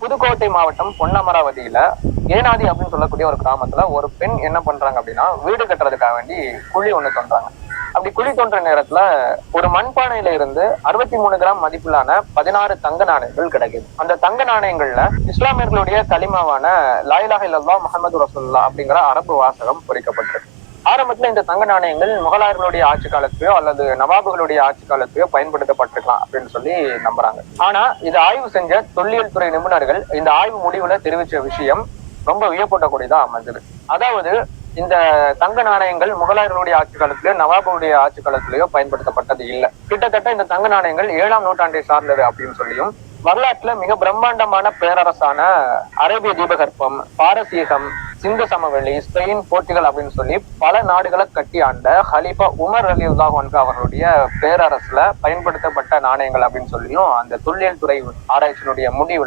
புதுக்கோட்டை மாவட்டம் பொன்னமராவதியில ஏனாதி அப்படின்னு சொல்லக்கூடிய ஒரு கிராமத்துல ஒரு பெண் என்ன பண்றாங்க அப்படின்னா வீடு கட்டுறதுக்காக வேண்டி குழி ஒண்ணு தோன்றாங்க. அப்படி குழி தோன்ற நேரத்துல ஒரு மண்பானையில இருந்து அறுபத்தி மூணு கிராம் மதிப்பிலான பதினாறு தங்க நாணயங்கள் கிடைக்குது. அந்த தங்க நாணயங்கள்ல இஸ்லாமியர்களுடைய களிமாவான லாயிலாக இல்லல்லா முகமது ரசூல்லா அப்படிங்கிற அரபு வாசகம் பொறிக்கப்பட்டிருக்கு. ஆரம்பத்துல இந்த தங்க நாணயங்கள் முகலாயர்களுடைய ஆட்சி காலத்தையோ அல்லது நவாபுகளுடைய ஆட்சி காலத்தையோ பயன்படுத்தப்பட்டிருக்கலாம் அப்படின்னு சொல்லி நம்புறாங்க. ஆனா இது ஆய்வு செஞ்ச தொல்லியல் துறை நிபுணர்கள் இந்த ஆய்வு முடிவுல தெரிவிச்ச விஷயம் ரொம்ப வியப்பூட்டக்கூடியதா அமைஞ்சது அதாவது இந்த தங்க நாணயங்கள் முகலாயர்களுடைய ஆட்சி காலத்திலயோ நவாபுடைய ஆட்சி காலத்திலயோ பயன்படுத்தப்பட்டது இல்லை. கிட்டத்தட்ட இந்த தங்க நாணயங்கள் ஏழாம் நூற்றாண்டை சார்ந்தது அப்படின்னு சொல்லியும் வரலாற்றுல மிக பிரம்மாண்டமான பேரரசான அரேபிய தீபகற்பம் பாரசீகம் சிந்த சமவெளி ஸ்பெயின் போர்ச்சுகல் அப்படின்னு சொல்லி பல நாடுகளை கட்டி ஆண்ட ஹலீஃபா உமர் அலி உல்லாஹ் அவர்களுடைய பேரரசுல பயன்படுத்தப்பட்ட நாணயங்கள் அப்படின்னு சொல்லியும் அந்த தொல்லியல் துறை ஆராய்ச்சியினுடைய முடிவுல